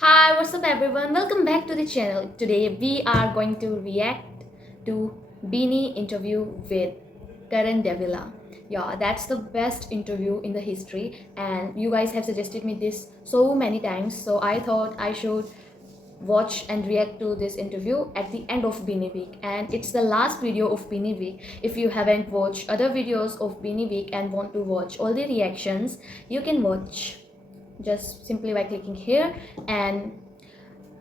Hi, what's up everyone? Welcome back to the channel. Today we are going to react to Beanie interview with Karan Devila. Yeah, that's the best interview in the history and you guys have suggested me this so many times, so I thought I should watch and react to this interview at the end of Beanie Week, and it's the last video of Beanie Week. If you haven't watched other videos of Beanie Week and want to watch all the reactions, you can watch just simply by clicking here. And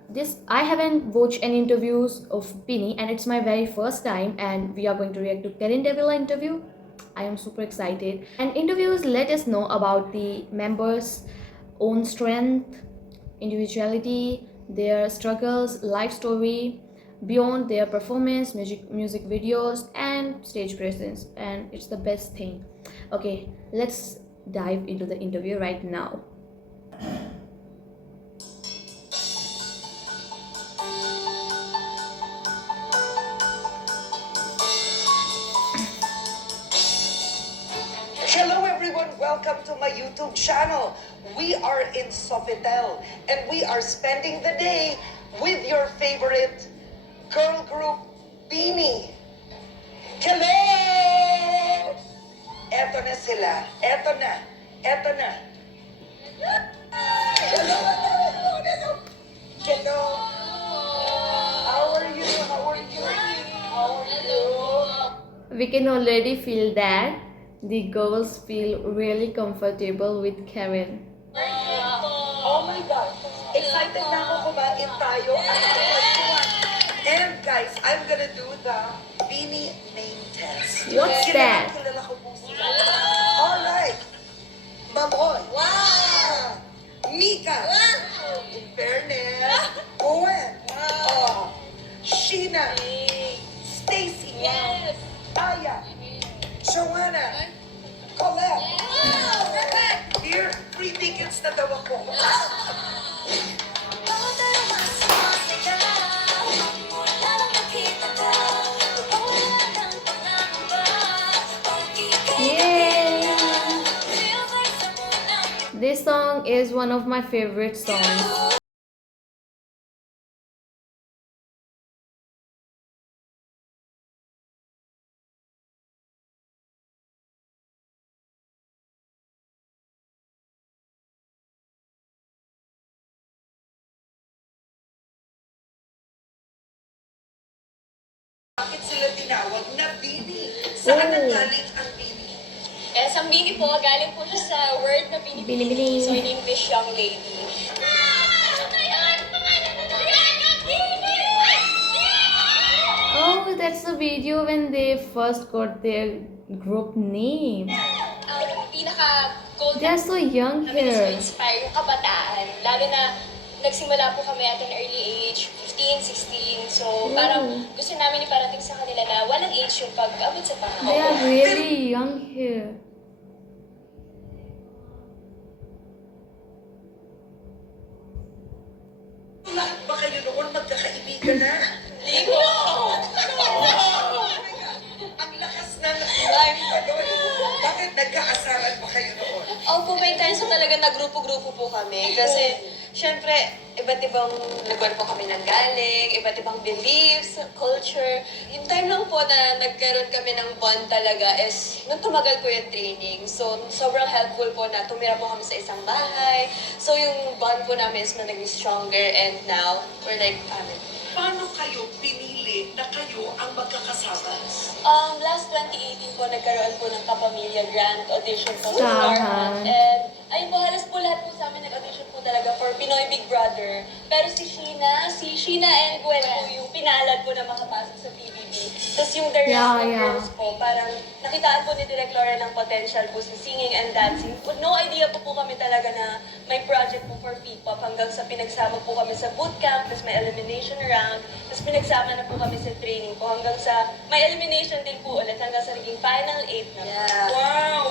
this, I haven't watched any interviews of Beanie and it's my very first time, and we are going to react to Karan Devila interview. I am super excited. And interviews let us know about the members' own strength, individuality, their struggles, life story, beyond their performance, music videos, and stage presence. And it's the best thing. Okay, let's dive into the interview right now. Hello everyone, welcome to my YouTube channel. We are in Sofitel and we are spending the day with your favorite girl group, Beanie. Hello! Eto na sila. Eto na. Eto na. Hello! Hello! Hello! How are you? How are you? How are you? We can already feel that the girls feel really comfortable with Karen. Oh my God! Excited na ako kumain tayo at kwentuhan. And guys, I'm gonna do the Beanie name test. What's that? Kilala ko po sila. Alright. Mamoy. Wow! Mika. Wow! In fairness. Owen. Wow! Sheena. Stacy. Yes! Aya. Joanna. Colette. Here, free tickets na daw ako. Yay! This song is one of my favorite songs. Bakit sila tinawag na Beanie? Saan nanggaling ang Beanie? Yes, ang Bini po, galing po siya sa word na Bini-bini. Bini-bini. So, in English, young lady. Oh, that's the video when they first got their group name. Ang pinaka-goal They're so young namin is to here. inspire yung kabataan. Lalo na nagsimula po kami at an early age, 15, 16. So, parang gusto namin iparating sa kanila na walang age yung pag-abot sa They are panahon. really young here. Lahat ba kayo noon magkakaibigan na? Ligo! Ang lakas ng live ano bakit nagkaasaran ba kayo noon? Opo, may times na talaga nagrupo-grupo po kami. Kasi, syempre, iba't ibang lugar po kami nang galing, iba't ibang beliefs, culture. Yung time lang po na nagkaroon kami ng bond talaga is nung tumagal po yung training. So, sobrang helpful po na tumira po kami sa isang bahay. So, yung bond po namin is na naging stronger and now, we're like family. Paano kayo pinili na kayo ang magkakasama? Last 2018 po, nagkaroon po ng Kapamilya Grand Audition po sa Tama. Starhand. And ayun po, halos po lahat po sa amin nag-audition po talaga for Pinoy Big Brother. Pero si Sheena and Gwen po yung pinalad po na makapasok sa PBB. Tapos yung the rest Yeah, of yeah. girls po, parang nakitaan po ni Direk Laura ng potential po sa singing and dancing. With no idea po kami talaga na may project po for P-pop hanggang sa pinagsama po kami sa bootcamp, tapos may elimination round, tapos pinagsama na po kami sa training po hanggang sa may elimination din po ulit hanggang sa naging final 8 na. Wow!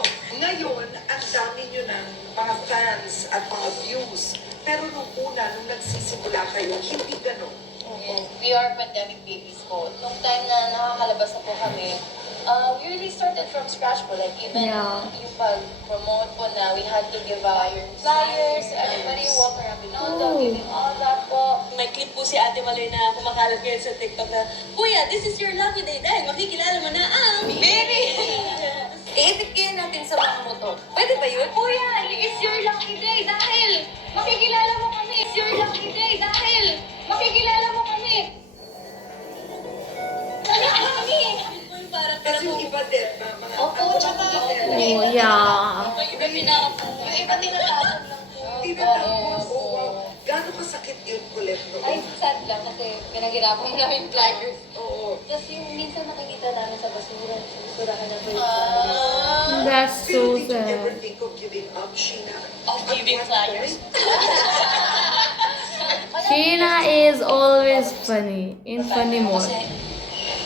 Ngayon, ang dami nyo ng mga fans at mga views. Pero nung una, nung nagsisimula kayo, hindi ganun. We are pandemic babies po. Nung time na nakakalabas na po kami, We really started from scratch po. Like, even Yeah. yung pag-promote po na we had to give out flyers to everybody, walk around Binondo, Oh. giving all that po. May clip po si Ate Maloy na kumakalat ngayon sa TikTok na, Kuya, this is your lucky day dahil makikilala mo na ang Benny! I-etikin natin sa mga motor. Pwede ba yun? Kuya, it's your lucky day dahil makikilala mo kami. It's your lucky day dahil makikilala mo kami. Ano kami? Yun po yung parang Kasi yung iba din, mga Opo, tsaka Oh, yeah. Yung iba pinaka yung iba tinatapon lang po. tinatapos. Oh, wow. Gaano kasakit yun, Colette, Ay, noon? sad lang kasi pinaghirapan mo namin yung flyers. Oo. Tapos yung minsan nakikita namin sa basura, sa basurahan na po yung That's Pero so did you ever sad. think of giving up, Sheena? Of giving At one flyers? point? Sheena is always funny, in funny mode. Kasi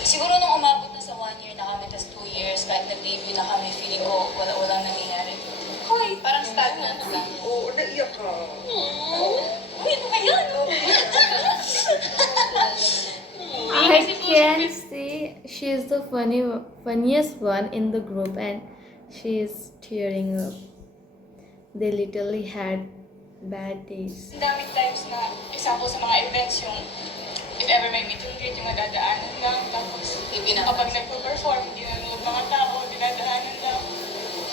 siguro nung umabot na sa 1 year na kami, tapos 2 years, kahit nag-debut na kami, feeling ko walang nangyayari. Hoy, parang stagnant lang. Oo, naiyak ka. Uy, ano ba yun? I can see she's the funniest one in the group, and she's tearing up. They literally had bad days. Ang daming times na, example sa mga events, yung if ever may meet and greet, yung nadadaanan lang, tapos kapag nagpo-perform, hindi nanonood mga tao, dinadaanan lang.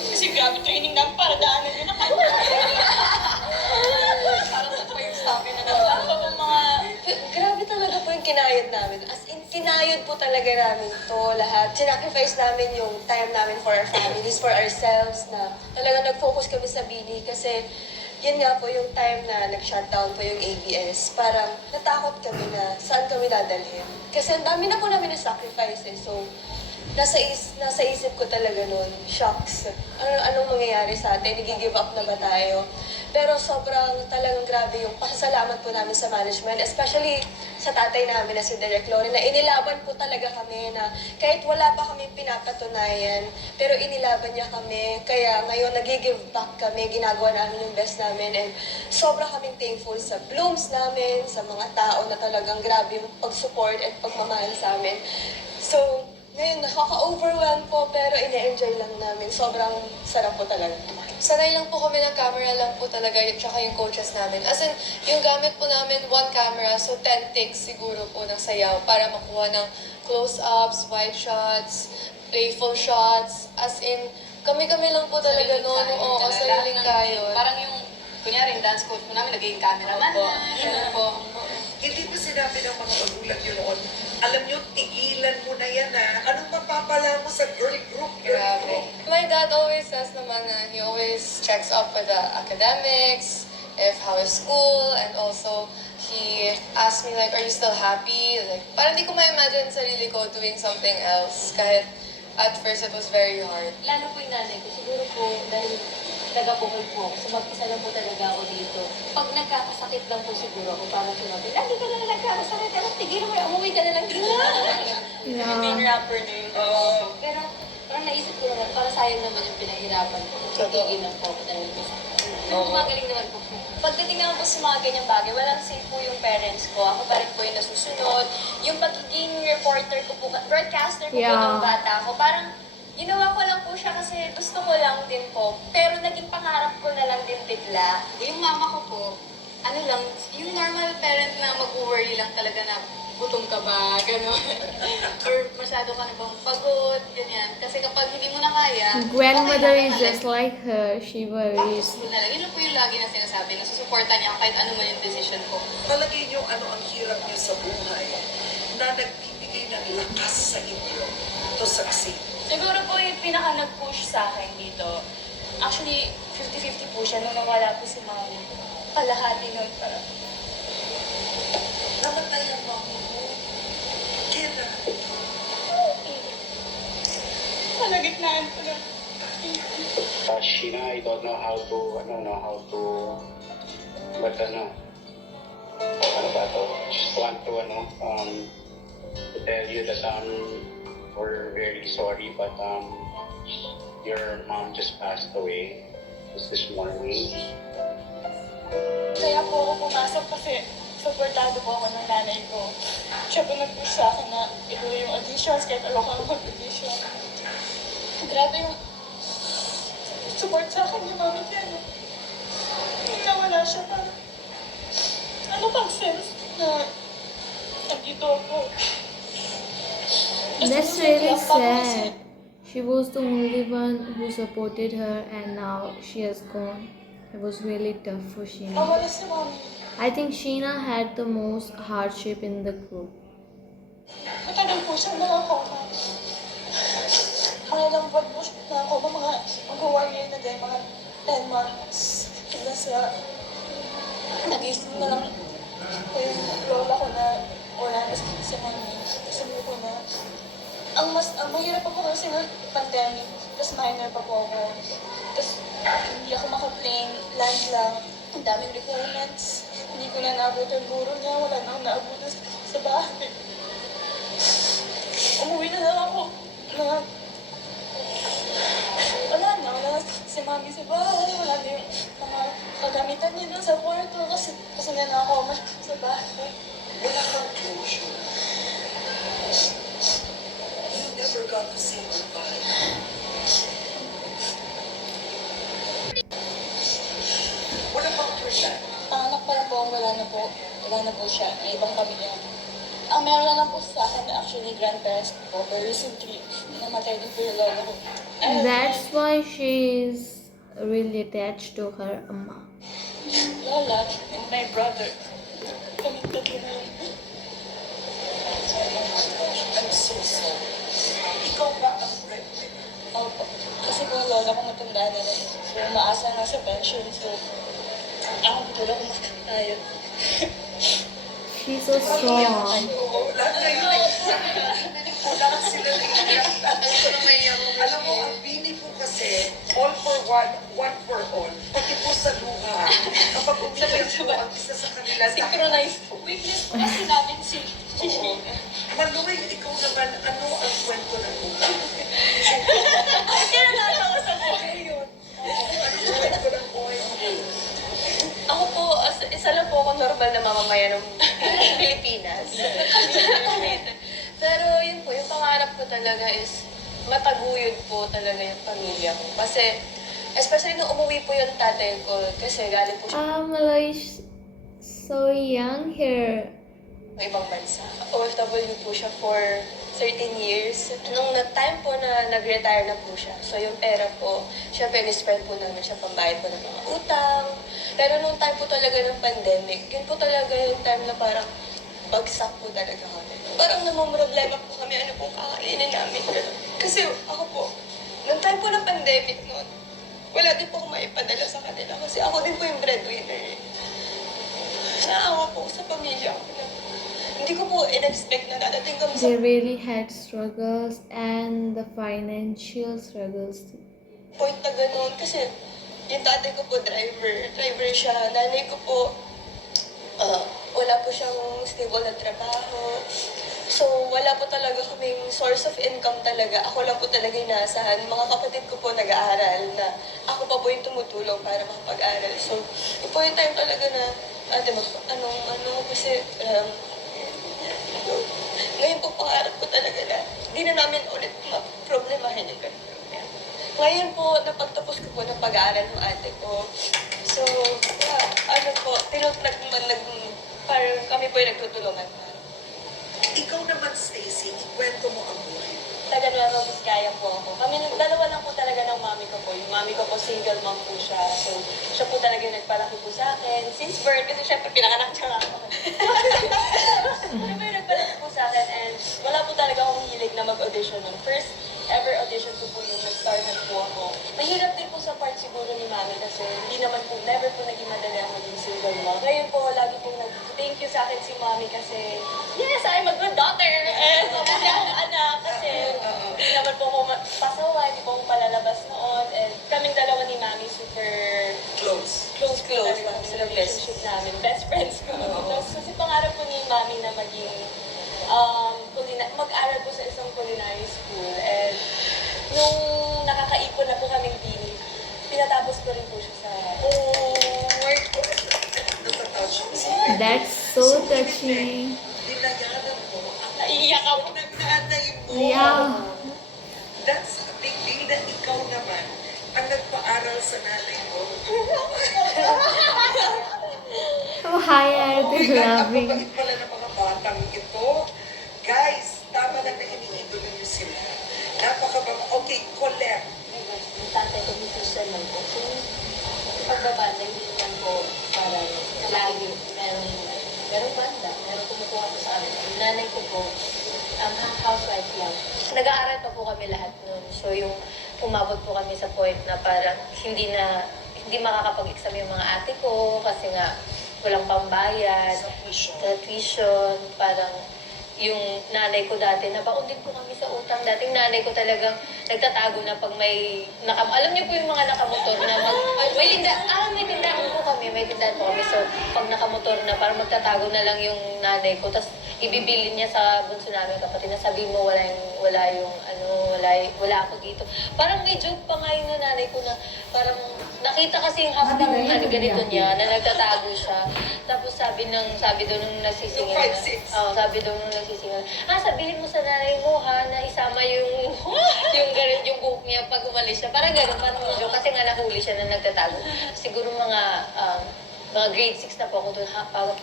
Kasi grabe training namin para daanan yun naman. Parang sa pa yung sabi na Ano pa bang mga Grabe talaga po yung kinayod namin. As in, kinayod po talaga namin to lahat. Sinacrifice namin yung time namin for our families, for ourselves, na talaga nag-focus kami sa Bini kasi yun nga po yung time na nag-shutdown po yung ABS. Parang natakot kami na saan kami dadalhin. Kasi ang dami na po namin na-sacrifice eh. So, nasa isip ko talaga noon, shocks. Anong mangyayari sa atin? Nag-give up na ba tayo? Pero sobrang talagang grabe yung pasasalamat po namin sa management, especially sa tatay namin na si Derek Loren, na inilaban po talaga kami na kahit wala pa kami pinapatunayan, pero inilaban niya kami. Kaya ngayon nag-give back kami, ginagawa namin yung best namin, and sobra kaming thankful sa blooms namin, sa mga tao na talagang grabe yung pag-support at pagmamahal sa amin. So, ngayon, nakaka-overwhelm po, pero ine-enjoy lang namin. Sobrang sarap po talaga. Sanay lang po kami ng camera lang po talaga, tsaka yung coaches namin. As in, yung gamit po namin, 1 camera, so 10 takes siguro po ng sayaw para makuha ng close-ups, wide shots, playful shots. As in, kami-kami lang po talaga noon. Oo, sariling kayo. Parang yung, kunyari, yung dance coach po namin, naging cameraman na. Ganun po. Hindi pa sinabi ng mga magulang yun noon. Alam nyo, tigilan mo na yan ha. Anong mapapala mo sa girl group? Grabe. My dad always says naman na he always checks up with the academics, if how is school, and also he asked me like, are you still happy? Like, parang di ko ma-imagine sarili ko doing something else. Kahit at first it was very hard. Lalo po yung nanay ko, siguro po, dahil taga-bukol po ako, so mag-isa lang po talaga ako dito. Pag nagkakasakit lang po siguro ako, parang sinabi, lagi ka na lang nagkakasakit, alam, tigil mo, umuwi ka na lang dito. Main Yeah. rapper na yun. Pero parang naisip ko naman, para sayang naman yung pinahirapan ko. Tigil lang po ako dahil gumagaling naman po. Pagdating naman po sa mga ganyang bagay, walang safe po yung parents ko. Ako pa rin po yung nasusunod. Yung pagiging reporter ko po, broadcaster ko po Yeah. ng bata ko, parang ginawa ko lang po siya kasi gusto ko lang din po. Pero naging pangarap ko na lang din bigla. Yung mama ko po, ano lang, yung normal parent na mag-worry lang talaga na gutom ka ba, gano'n. Or masyado ka na bang pagod, ganyan. Kasi kapag hindi mo na kaya, Grandmother okay lang is naman, just like her. She worries. school na lang. Yun lang po yung lagi na sinasabi, na susuporta niya kahit ano man yung decision ko. Palagay nyo ano ang hirap nyo sa buhay na nagbibigay ng lakas sa inyo to succeed. siguro po yung pinaka nag-push sa akin dito. Actually, 50-50 po siya nung nawala po si Mami. Kalahati nun para. Namatay ang mami mo. Kailan? Malagitnaan po na. Sheena, I don't know how to, but ano ba to? Just want to, to tell you that, we're very sorry, but, your mom just passed away just this morning. Kaya po ako pumasok kasi supportado po ako ng nanay ko. Siya po nag-push sa akin na ituloy yung auditions kahit ayoko ako mag-audition. Grabe yung support sa akin ni Mami Ken. Nung nawala siya, parang ano pang sense na nandito ako. That's really sad. She was the only one who supported her, and now she has gone. It was really tough for Sheena. Nawala si Mami. I think Sheena had the most hardship in the group. Matagal po siyang nakakoma. Mga ilang buwan po siya nakakoma, mga mag-1 year na din, mga 10 months. Hanggang sa nag-isip na lang ko yung lola ko na wala na si Mami. Sabi ko na, ang mahirap pa po kasi ng pandemic, tapos minor pa po ako. Tapos hindi ako maka-plane, land lang. Ang daming requirements. Hindi ko na naabot ang guro niya, wala na akong naabot sa bahay. Umuwi na lang ako na wala na si Mami sa bahay, wala na yung mga kagamitan niya dun sa kwarto kasi na ako sa bahay. Wala kang closure. You never got to say goodbye. What about your dad? Panganak pa lang po, wala na po siya, may ibang pamilya. Ang meron lang po sa akin na actually grandparents po, but recently, namatay din po yung lola ko. That's why she's really attached to her amma. Lola and my brother. Kami tatlo na lang. I'm so sorry. Ikaw ba ang breadwinner? Opo. Kasi po lola ko matanda na rin. So, maasa na sa pension. So, ako tulong ko tayo. She's so strong. Lahat kayo nagkulang sila ng Alam mo, ang Bini po kasi, all for one, one for all. Pati po sa luha. Kapag umiyak po ang isa sa kanila, Synchronize po. Weakness po kasi namin si Sheena. Manuel, ikaw naman, ano ang kwento ng buhay? Kaya natawa sa buhay yun. Ano ang kwento ng buhay mo? Ako po, isa lang po ako normal na mamamayan ng Pilipinas. Pero yun po, yung pangarap ko talaga is mataguyod po talaga yung pamilya ko. Kasi, especially nung umuwi po yung tatay ko, kasi galing po siya Malay is so young here. ng ibang bansa. OFW po siya for 13 years. Nung time po na nag-retire na po siya, so yung pera po, syempre ni-spend po namin siya pambayad po ng mga utang. Pero nung time po talaga ng pandemic, yun po talaga yung time na parang bagsak po talaga kami. Parang namumroblema po kami, ano pong kakainin namin. Kasi ako po, nung time po ng pandemic noon, wala din po akong maipadala sa kanila kasi ako din po yung breadwinner. Naawa po sa pamilya ko na hindi ko po in-expect na dadating kami sa They really had struggles and the financial struggles too. point na gano'n. Kasi yung tatay ko po driver siya. Nanay ko po, wala po siyang stable na trabaho. So, wala po talaga kaming source of income talaga. Ako lang po talaga yung naasahan. Mga kapatid ko po nag-aaral na ako pa po yung tumutulong para makapag-aral. So, yun po yung time talaga na, kasi, ngayon po pangarap ko talaga na hindi na namin ulit maproblemahin yung ganun. Ngayon po, napagtapos ko po ng pag-aaral ng ate ko. So, parang kami po yung nagtutulungan. Ikaw naman, Stacy, ikwento mo ang buhay. Taga Nueva Vizcaya po ako. Kami, dalawa lang po talaga ng mami ko po. Yung mami ko po, single mom po siya. So, siya po talaga yung nagpalaki po sa akin. Since birth, kasi syempre pinanganak siya ako. Siya po yung nagpalaki po sa akin and wala po talaga akong hilig na mag-audition nun. First ever audition ko po yung nag-started po ako. Mahirap din po sa part siguro ni mami kasi hindi naman po, never po naging madali ang maging single mom. Ngayon po, lagi po nag-thank you sa akin si mami kasi, yes, I'm a good daughter! And mabuti akong anak kasi hindi naman po ako pasawa, hindi po ako palalabas noon. And kaming dalawa ni mami super Close. close talaga sa relationship namin. Best friends ko. Tapos kasi pangarap po ni mami na maging mag-aral po sa isang culinary school. And nung nakakaipon na po kaming Bini, pinatapos ko rin po siya sa... Oh my God! Natatouch mo si That's so touching. Dinayanan mo ang Naiiyak ako. ng nanay mo. Yeah. that's a big deal na ikaw naman ang nagpaaral sa nanay mo. Oh, hi, Oh my I'm God, ang laughing. babait pala ng mga batang ito. Guys, tama na iniidolo niyo sila. Napakababa. Okay, Colette. Yung tatay ko musician lang po. So, yung pagbabanda, hindi naman po parang lagi merong banda, merong kumukuha po sa amin. Yung nanay ko po, housewife lang. Nag-aaral pa po kami lahat nun. So yung umabot po kami sa point na parang hindi makakapag-exam yung mga ate ko kasi nga walang pambayad, Sa tuition. sa tuition, parang yung nanay ko dati, nabaon din po kami sa utang. Dating nanay ko talagang nagtatago na pag may, alam niyo po yung mga nakamotor na may tindahan po kami, So, pag nakamotor na, parang magtatago na lang yung nanay ko. Tapos, ibibili niya sa bunso namin kapatid na sabi mo, wala ako dito. Parang may joke pa nga yung nanay ko na, parang nakita kasi yung half ng ganito niya, na nagtatago siya. Tapos sabi doon nung nagsisingil Yung na, 5'6". sabi doon nung nagsisingil, sabihin mo sa nanay mo ha, na isama yung yung buhok niya pag umalis siya. Parang gano'n, parang joke, kasi nga nahuli siya na nagtatago. Siguro mga grade 6 na po ako doon,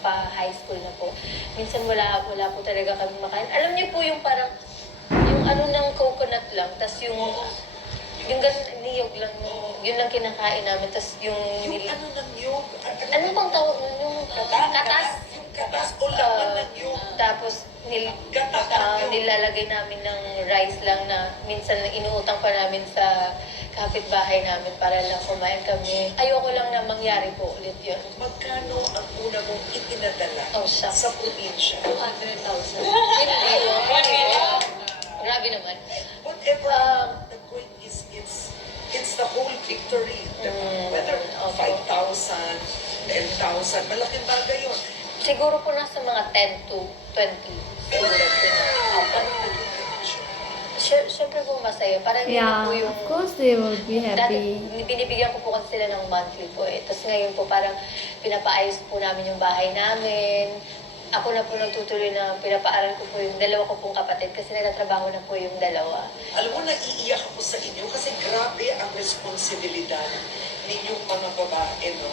pa high school na po. Minsan wala po talaga kami makain. Alam niyo po yung parang, yung ng coconut lang, tas yung ganun, niyog lang, yun lang kinakain namin, tas yung Yung ano ng yug? ano bang tawag nun? Yung katas? Yung katas o laman ng yug. Tapos, nilalagay namin ng rice lang na minsan inuutang pa namin sa kapitbahay namin para lang kumain kami. Ayoko lang na mangyari po ulit yun. Magkano ang una mong ipinadala Oh, shucks. sa probinsya? 200,000. Hindi. Grabe naman. Whatever, Um, the point is, it's the whole victory. Whether okay. 5,000, 10,000, malaking bagay yun. Siguro po nasa mga 10 to 20. Siguro po na. Siyempre po masaya. Parang yun Yeah, po yung... of course they will be Dati, happy. binibigyan ko po kasi sila ng monthly po eh. Tapos ngayon po parang pinapaayos po namin yung bahay namin. Ako na po nagtutuloy na pinapaaral ko po yung dalawa ko pong kapatid kasi nagtatrabaho na po yung dalawa. Alam mo, naiiyak ako sa inyo kasi grabe ang responsibilidad ninyong mga babae, no?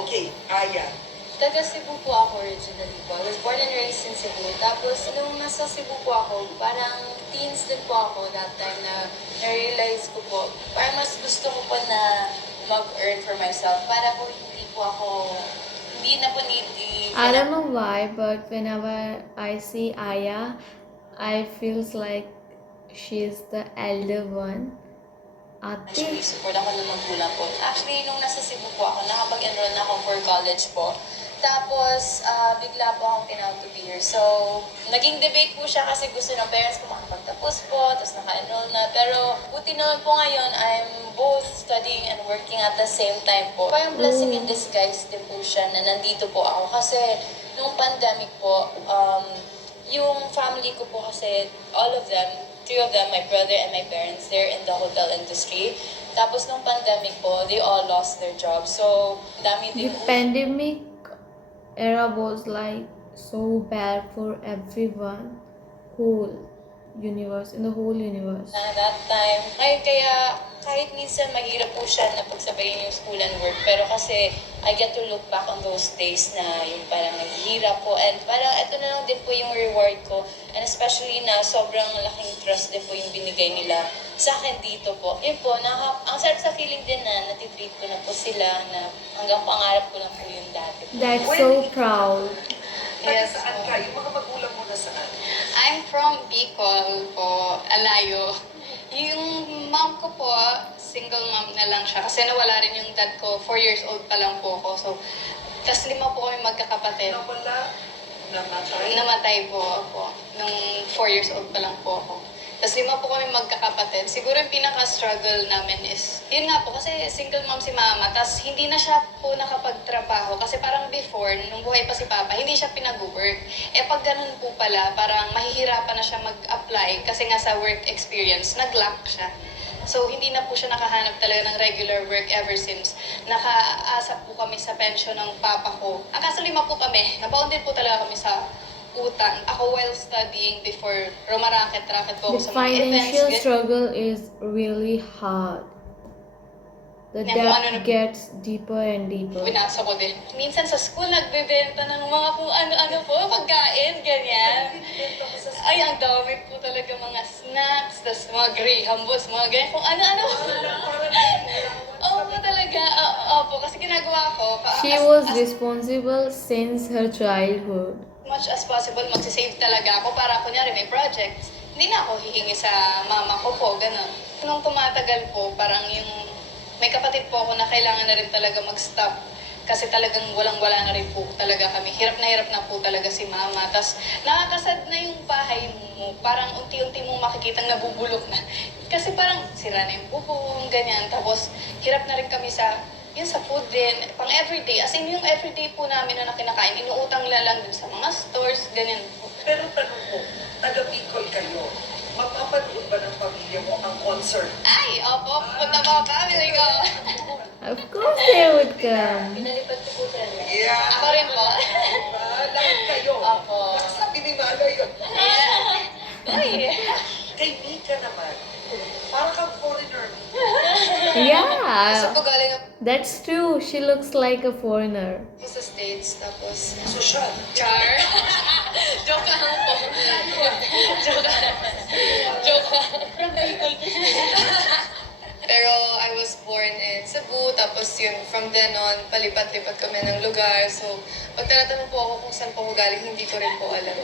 Okay, Aya. Taga Cebu po ako originally po. I was born and raised in Cebu. Tapos, nung nasa Cebu po ako, parang teens din po ako that time na na-realize ko po, parang mas gusto ko po na mag-earn for myself para po hindi na po need I don't know why, but whenever I see Aya, I feels like she's the elder one. Actually, Ate. support ako ng magulang po. Actually, nung nasa Cebu po ako, nakapag-enroll na ako for college po. Tapos, bigla po akong tinawag to be here. So, naging debate po siya kasi gusto ng parents ko makapagtapos po, tapos naka-enroll na. Pero, buti naman po ngayon, I'm both studying and working at the same time po. Parang blessing in disguise din po siya na nandito po ako. Kasi, nung pandemic po, yung family ko po kasi, all of them, three of them, my brother and my parents, they're in the hotel industry. Tapos nung pandemic po, they all lost their jobs. So, dami The din pandemic era was like so bad for everyone, in the whole universe. na that time. Ngayon kaya, kahit minsan mahirap po siya na pagsabayin yung school and work. Pero kasi, I get to look back on those days na yung parang naghihirap po. And parang ito na lang din po yung reward ko. And especially na sobrang laking trust din po yung binigay nila sa akin dito po. Yun po, ang sarap sa feeling din na natitreat ko na po sila na hanggang pangarap ko lang po yung dati. That's so proud. Taga Yes, saan po. ka? Yung mga magulang mo na saan? I'm from Bicol po, Alayo. Yung mom ko po, single mom na lang siya kasi nawala rin yung dad ko, 4 years old pa lang po ako. So, tas 5 po kami magkakapatid. Nawala? Namatay? Namatay po ako nung 4 years old pa lang po ako. Tapos 5 po kami magkakapatid. Siguro yung pinaka-struggle namin is, yun nga po, kasi single mom si mama. Tapos hindi na siya po nakapagtrabaho. Kasi parang before, nung buhay pa si papa, hindi siya pinag-work. Eh pag ganun po pala, parang mahihirapan na siya mag-apply. Kasi nga sa work experience, nag-lack siya. So, hindi na po siya nakahanap talaga ng regular work ever since. Nakaasa po kami sa pension ng papa ko. Ang kaso 5 po kami. Nabaon din po talaga kami sa utang. Ako while studying before, rumaraket-raket po ako The sa mga events. financial struggle is really hard. The Yan kung ano debt gets deeper and deeper. Binasa ko din. Minsan sa school, nagbebenta ng mga kung ano-ano po, pagkain, ganyan. Ay, ang dami po talaga mga snacks, tas mga graham balls, mga ganyan, kung ano-ano. Oo po talaga. Opo, kasi ginagawa ko. She was responsible since her childhood. Much as possible, magsisave talaga ako para kunyari may projects. Hindi na ako hihingi sa mama ko po, gano'n. Nung tumatagal po, parang yung may kapatid po ako na kailangan na rin talaga mag-stop. Kasi talagang walang-wala na rin po talaga kami. Hirap na po talaga si mama. Tapos nakakasad na yung bahay mo. Parang unti-unti mong makikitang nabubulok na. Kasi parang sira na yung bubong, ganyan. Tapos hirap na rin kami sa yun sa food din, pang everyday. As in, yung everyday po namin na kinakain, inuutang lang dun sa mga stores, ganyan po. Pero tanong ko, taga Bicol kayo, mapapanood ba ng pamilya mo ang concert? Ay, opo, punta po ang family ko. Of course they would come. Pinalipad ko po sila. Yeah. Ako rin po. Diba? Lahat kayo. Opo. Sabi ni Mala yun. Uy. Kay Mika naman, parang kang foreigner. Yeah, po galing ako that's true. She looks like a foreigner. sa States, tapos Sosyal. char. Joke lang po. Joke lang. Joke lang. Pero I was born in Cebu, tapos yun, from then on, palipat-lipat kami ng lugar. So, pag tinatanong po ako kung saan po ako galing, hindi ko rin po alam.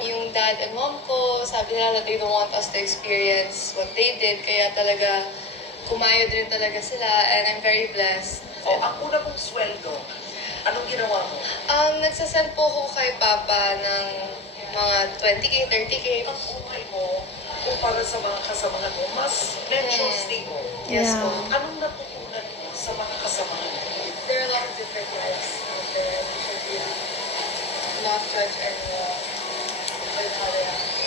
Yung dad and mom ko, sabi nila that they don't want us to experience what they did. Kaya talaga, kumayod rin talaga sila, and I'm very blessed. O, ang una mong sweldo, anong ginawa mo? Nagsasend po ako kay Papa ng mga 20K, 30K. Ang buhay mo, kumpara sa mga kasamahan mo, mas medyo stable. Yes Yeah. po. Anong natutunan mo sa mga kasamahan mo? There are a lot of different lives out there. We should really not judge anyone. What do you call it?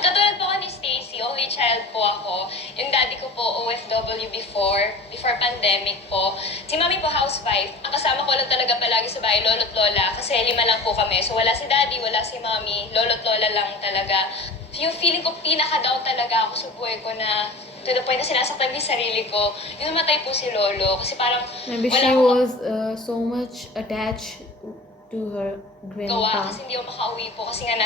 Katulad po ni Stacy, only child po ako. Yung daddy ko po OFW before pandemic po. Si mami po housewife. Ang kasama ko lang talaga palagi sa bahay, lolo't lola. Kasi 5 lang po kami. So wala si daddy, wala si mami. Lolo't lola lang talaga. Yung feeling ko pinaka-down talaga ako sa buhay ko na to the point na sinasaktan din sarili ko. Yung namatay po si lolo. Kasi parang Maybe wala she akong was so much attached to her gawa grandpa. kasi hindi ako makauwi po kasi nga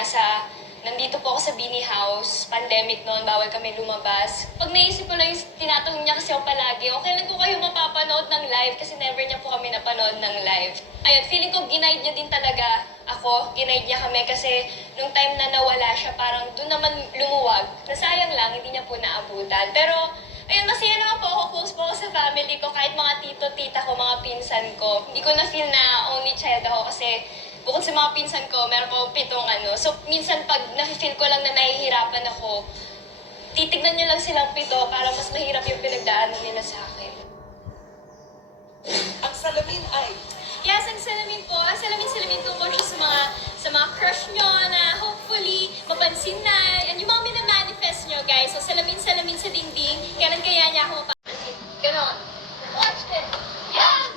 nandito po ako sa Bini House, pandemic noon, bawal kami lumabas. Pag naisip ko lang yung tinatanong niya kasi ako palagi, okay lang ko kayo mapapanood ng live kasi never niya po kami napanood ng live. Ayun, feeling ko ginaid niya din talaga ako, ginaid niya kami kasi nung time na nawala siya, parang doon naman lumuwag. Nasayang lang, hindi niya po naabutan. Pero ayun, masaya naman po ako, close po ako sa family ko, kahit mga tito, tita ko, mga pinsan ko. Hindi ko na feel na only child ako kasi bukod sa mga pinsan ko, meron po 7 ano. So, minsan pag nafe-feel ko lang na nahihirapan ako, titignan niyo lang silang 7 para mas mahirap yung pinagdaanan nila sa akin. Ang salamin ay, Yes, ang salamin po. Ang salamin tungkol siya sa mga crush nyo na hopefully mapansin na. Yan yung mga minamanifest nyo, guys. So, salamin sa dingding. Kailan kaya niya ako mapapansin? Ganon. Watch this. Yes!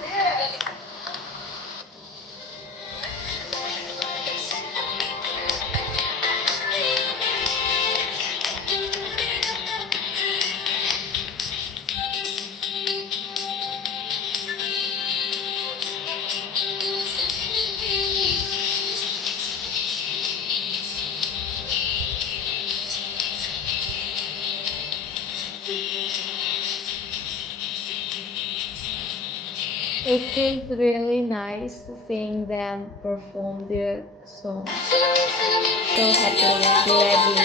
It is really nice seeing them perform their song so happily, gladly.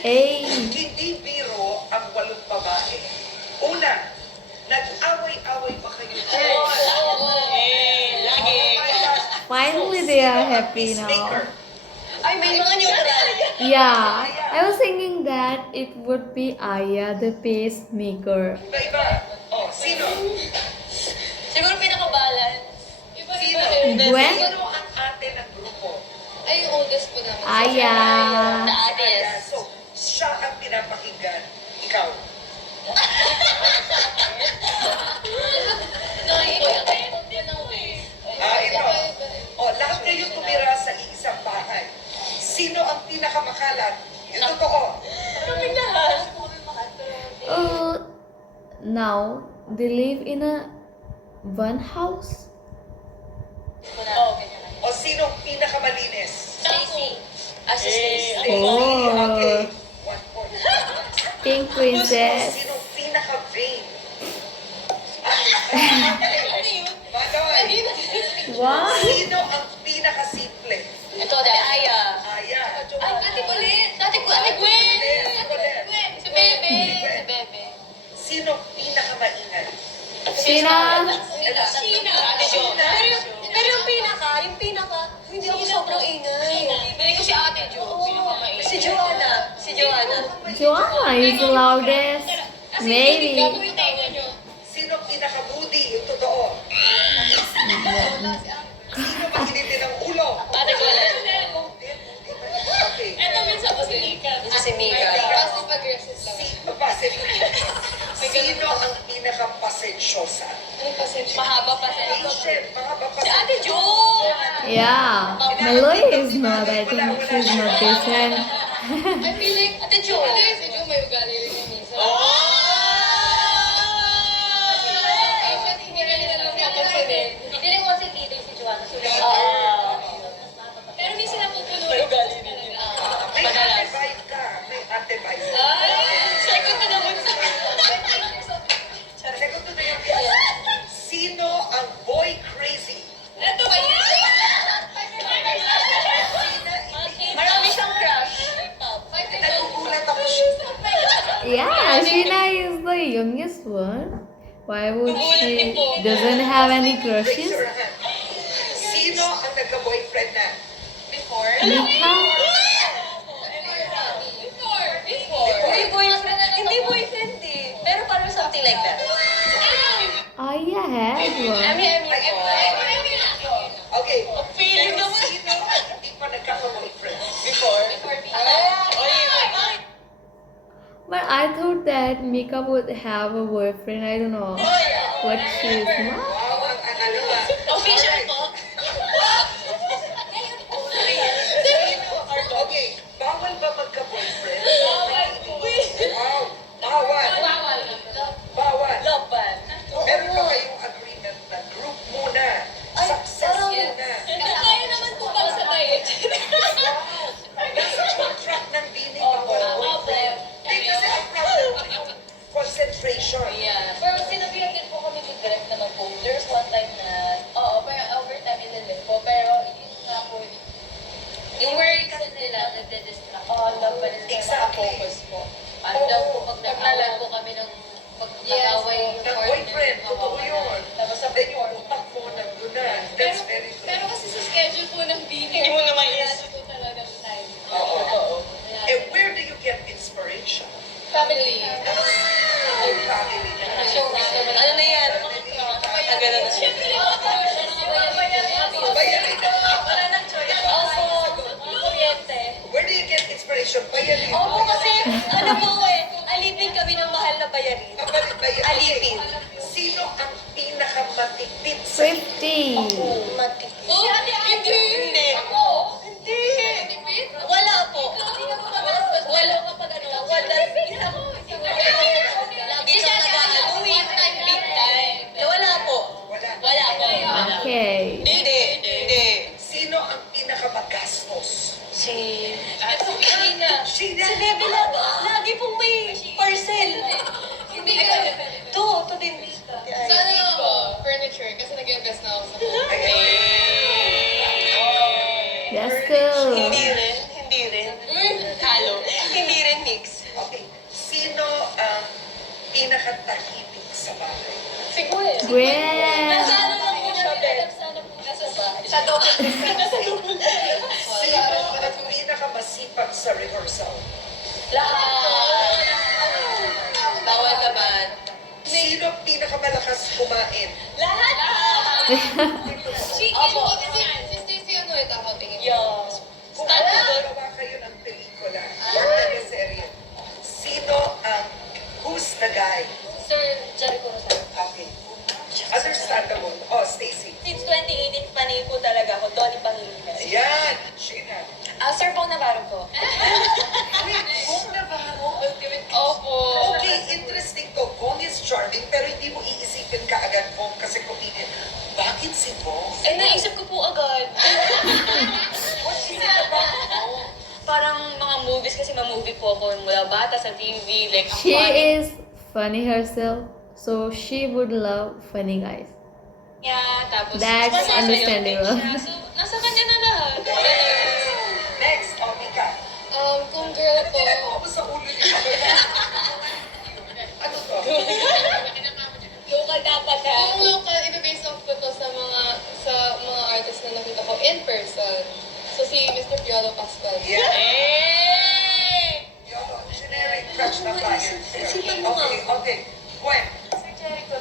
Hey, hindi biro ang 8 babae. Una, nag-away-away pa kayo. finally they are happy now. Peacemaker. Ay, may mga neutral. Yeah, I was thinking that it would be Aya, the pacemaker. Iba-iba. Oh, sino? Siguro pinaka-balance. Sino? Gwen? Sino ang ate ng grupo? Ay, yung oldest po namin. Aya. The others. So, siya ang pinapakinggan. Ikaw. they live in a one house? Oo, ganyan. O sinong pinakamalinis? Stacy. As a Stacy. Oh. Okay. 1 point. Pink princess. Sinong pinaka-vain? Ano yun? Manoy, What? sino ang pinaka-simple? Ito, Ate Aya. Aya. Ay, Ate Colette! Ate Gwen. Gwen! Si Bebe! Gwen. Si Bebe. Sino pinaka-maingay? Sheena. Sheena! Ate Jo. Pero yung pinaka, hindi ako sobrang ingay. Pili ko si Ate Jo. Pinakamaingay. Si Joanna. Joanna is the loudest. Maybe. Sino pinaka-moody? Yung totoo. Sino maginitin ng ulo? Ate Colette. Okay. Ito minsan ko si Mika. Ito si Mika. Passive-aggressive lang. Sino ang pinaka-pasensyosa? Mahaba pa siya. Patient, mga Si Ate Jo! Yeah. Meloy is not. I think she's not patient. I feel like, Ate Jo! hindi, si Jo may ugali rin yung minsan. Hindi rin nila lang papansinin. Feeling ko si leader si Joanna. Pero minsan napupuno. May ate-vibe ka. May ate-vibe. Second na naman sa... Second to the sino ang boy crazy? Ito ba yun? Marami siyang crush. Nagugulat ako. Yeah, Sheena is the youngest one. Why would she doesn't have any Raise crushes? your hand. Sino ang nagka-boyfriend na? Before? Mika? Hindi boyfriend eh. Pero parang something like that. Oh yeah, had one. Okay. Feeling Pero naman. sino ang hindi pa nagkaka-boyfriend? Before? But I thought that Mika would have a boyfriend. I don't know what she is not. Wow, ang ano ba? Official po. Okay, bawal ba magka-boyfriend? Wow, bawal. Bawal. Love band. Meron ba kayong agreement na group muna? Success muna? Kaya naman po pala sa diet. Nasa contract ng bini bawal boyfriend. Hindi kasi ang problem yung concentration. Pero sinabihan din po kami ni Direk naman po. There's one time na, parang overtime nililit po. Pero yun nga po, yung words nila nagde-distract. Love ba nila Exactly. focus po. Ano daw po, pag nag-away po kami ng pag-away yung Ng boyfriend, totoo yun. Tapos sa Then yung utak mo nandun na. That's very true. Pero kasi sa schedule po ng bini, Hindi mo na mais. wala po talagang time. Oo. And where do you get inspiration? Family. Your family. Ano na yan? Tagal na. Siyempre, mga Bayarin na. Wala nang choice. kuryente. Where do you get inspiration? Bayarin. Opo kasi, ano po alipin kami ng mahal na bayarin. Kapalit bayarin. Alipin. Sino ang pinakamatipid sa Swifty. Matipid. Oh, hindi. Hindi. Ako. Hindi. Wala po. Wala kapag ano. Wala. Lagi siya nag-ano. Big time, big time. Wala po. Wala. Wala po. Okay. Hindi. Sino ang pinakamagastos? Si... Sheena. Sheena. Si Bebe lagi pong may parcel. Hindi ka. To din. Sana yung furniture, kasi nag-invest na ako sa That's cool. Hindi rin. Halo. Hindi rin mix. Okay. Sino ang pinakatahimik sa bahay? Siguro. Gwen. Nasaan lang po siya, Bebe? Sa doon. Sino ang pinakamasipag sa rehearsal? Lahat. Bawal naman. Sino ang pinakamalakas kumain? Lahat. Si Stacy ano ito ako tingin. Yeah. Kung Start na doon. gawa kayo ng pelikula, teleserye, sino ang who's the guy? Sir Jericho Rosario. Okay. Understandable. Oh, Stacy. Since 2018, panay po talaga ako. Donnie Pangilinan. Ayan. Sheena. Sir Bong Navarro po. Wait, Bong Navarro? Ultimate Opo. Okay, interesting to. Bong is charming, pero hindi mo iisipin kaagad Bong kasi comedian. Bakit si Bong? Eh, naisip ko po agad. What is it about Bong? Parang mga movies kasi ma-movie po ako mula bata sa TV. Like, ang She funny is funny herself, so she would love funny guys. niya. Tapos, That's masasayaw understandable. din siya. So, nasa kanya na lahat. Next, Mika. Kung girl Ano po, ginagawa mo sa ulo niya? Ano to? Local dapat ha. kung local, ibe-base off ko to sa mga artists na nakita ko in person. So si Mr. Piolo Pascual. Yeah. Hey! Yolo, generic crush na client. Okay. Gwen. Sir Jericho.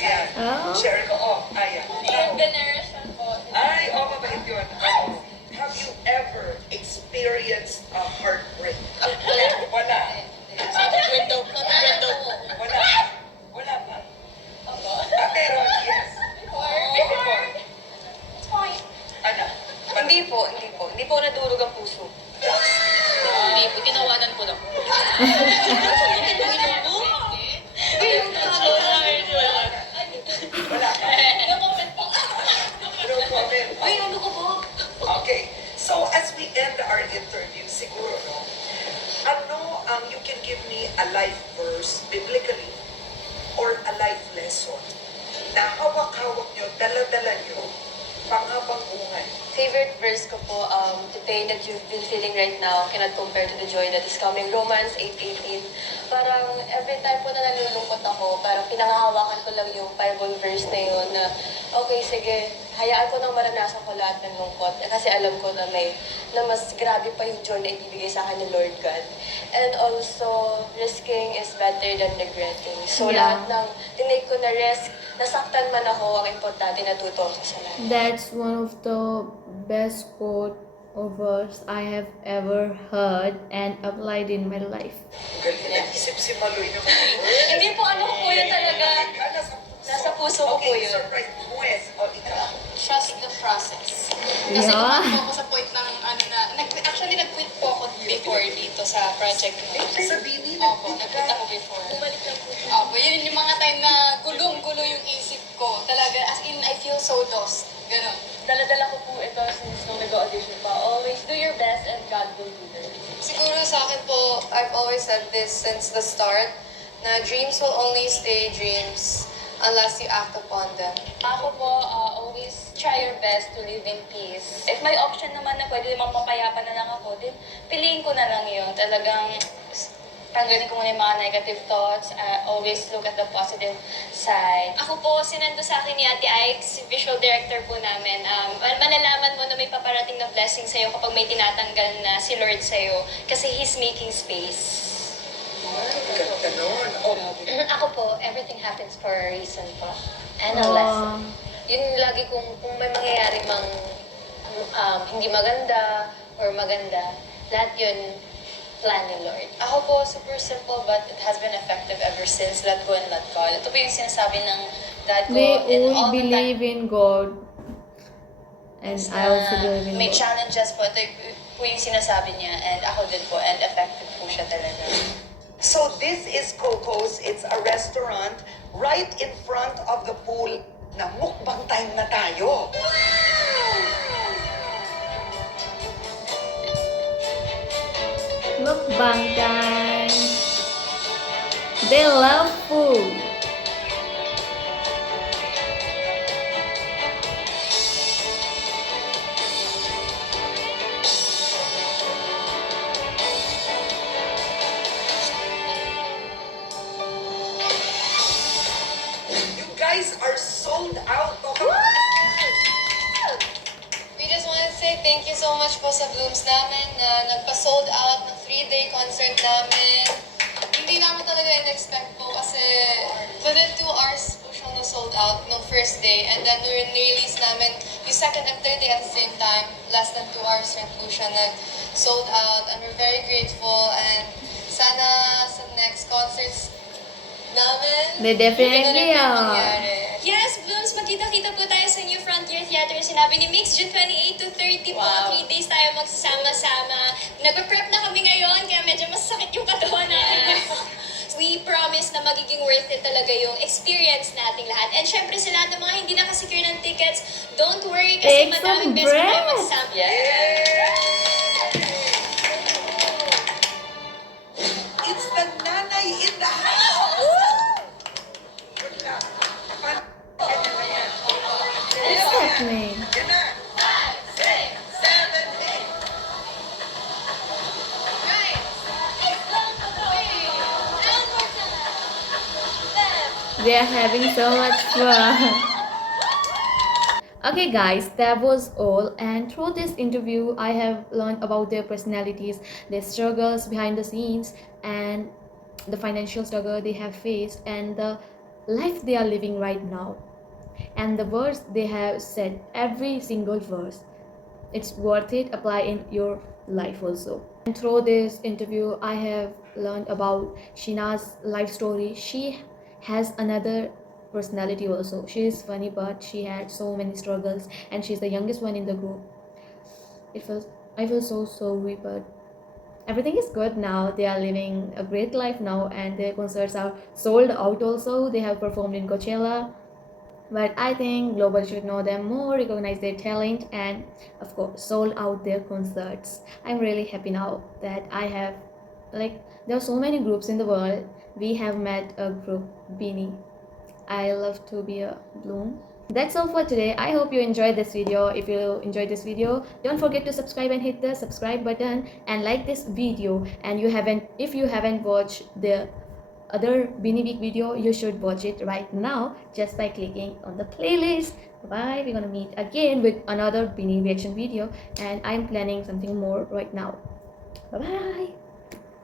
Yeah. Oh. Jericho. Oh, ayan. Yung generation po. Ay, mabait yun. Oo. Have you ever experienced a heartbreak? Wala. Kwento. Wala pa. Meron, yes. Before. It's fine. Ano? Hindi po. Hindi po nadurog ang puso. Hindi po. Tinawanan ko lang. Wala pa. No comment po. No comment. Ay, ano ko po? Okay. So, as we end our interview, siguro, no, you can give me a life verse, biblically, or a life lesson, na hawak-hawak nyo, dala-dala nyo, panghabang buhay. Favorite verse ko po, the pain that you've been feeling right now cannot compare to the joy that is coming. Romans 8:18. Parang every time po na nalulungkot ako, parang pinangahawakan ko lang yung Bible verse na yun na, okay, sige, hayaan ko nang maranasan ko lahat ng lungkot. Kasi alam ko na mas grabe pa yung joy na ibibigay sa akin ni Lord God. And also, risking is better than regretting. So Yeah. lahat ng tinake ko na risk, nasaktan man ako, ang importante natuto ako sa lahat. That's one of the best quote or verse I have ever heard and applied in my life. Galing na isip si Maloy naman. Hindi po, ano ko po yun talaga. Nasa puso ko po Okay, yun. surprise. Gwen, o ikaw. Trust the process. Kasi Yeah. lumaki po ako sa point ng actually nag-quit po ako before dito sa project ko. Sa Bini, Opo, nag-quit nag-quit ka. ako before. Bumalik na po. Opo, yun yung mga time na gulong-gulo yung isip ko. Talaga, as in, I feel so lost. Ganon. Dala-dala ko po ito since nung nag-audition pa. Always do your best and God will do the rest. Siguro sa akin po, I've always said this since the start, na dreams will only stay dreams unless you act upon them. Ako po, always try your best to live in peace. If may option naman na pwede namang mapayapa na lang ako, then piliin ko na lang yun. Talagang tanggalin ko muna yung mga negative thoughts. Always look at the positive side. Ako po, sinando sa akin ni Ate Ike, visual director po namin. Malalaman mo na may paparating na blessing sa'yo kapag may tinatanggal na si Lord sa'yo kasi He's making space. Ganda nun. Ako po, everything happens for a reason po. And a lesson. Yun lagi kung may mangyayari mang hindi maganda or maganda, lahat yun plan ni Lord. Ako po, super simple but it has been effective ever since. Let go and let God. Ito po yung sinasabi ng dad ko. They in all all the time. believe in God. And I also believe in May God. challenges po. Ito po yung sinasabi niya. And ako din po. And effective po siya talaga. So this is Coco's. It's a restaurant right in front of the pool. Na mukbang time na tayo. Mukbang time. They love food. You guys are sold out. We just want to say thank you so much po sa Blooms namin na nagpa-sold out ng 3-day concert namin. Hindi namin talaga in-expect po kasi within 2 hours po siyang na-sold out nung first day. And then nirelease namin yung second and third day at the same time. Less than 2 hours rin po siya nag-sold out. And we're very grateful. And sana sa next concerts namin, They definitely ganun rin are. mangyari. Yes, Blooms, magkita-kita po tayo sa New Frontier Theater sinabi ni Mix, June 28 to 30 po, 3 days tayo magsasama-sama. Nagpe-prep na kami ngayon, kaya medyo masakit yung katawan natin. We promise na magiging worth it talaga yung experience nating lahat. And syempre sa lahat ng mga hindi nakasecure ng tickets, don't worry kasi Take madaming some beses tayo breath. magsasama. It's the nanay in the house! Good luck. What's happening? Yan na. 5, 6, 7, 8. They are having so much fun. Okay guys, that was all, and through this interview I have learned about their personalities, their struggles behind the scenes, and the financial struggle they have faced, and the life they are living right now, and the words they have said, every single verse. It's worth it, apply in your life also. And through this interview I have learned about Sheena's life story. She has another personality also. She is funny, but she had so many struggles, and she's the youngest one in the group. I feel so sorry, but everything is good now. They are living a great life now, and their concerts are sold out also. They have performed in Coachella, but I think global should know them more, recognize their talent, and of course sold out their concerts. I'm really happy now that I have, like, there are so many groups in the world. We have met a group, Beanie. I love to be a Bloom. That's all for today. I hope you enjoyed this video. If you enjoyed this video, don't forget to subscribe and hit the subscribe button and like this video. And if you haven't watched the other Beanie Week video, you should watch it right now just by clicking on the playlist. Bye. We're gonna meet again with another Beanie reaction video, and I'm planning something more right now. Bye bye.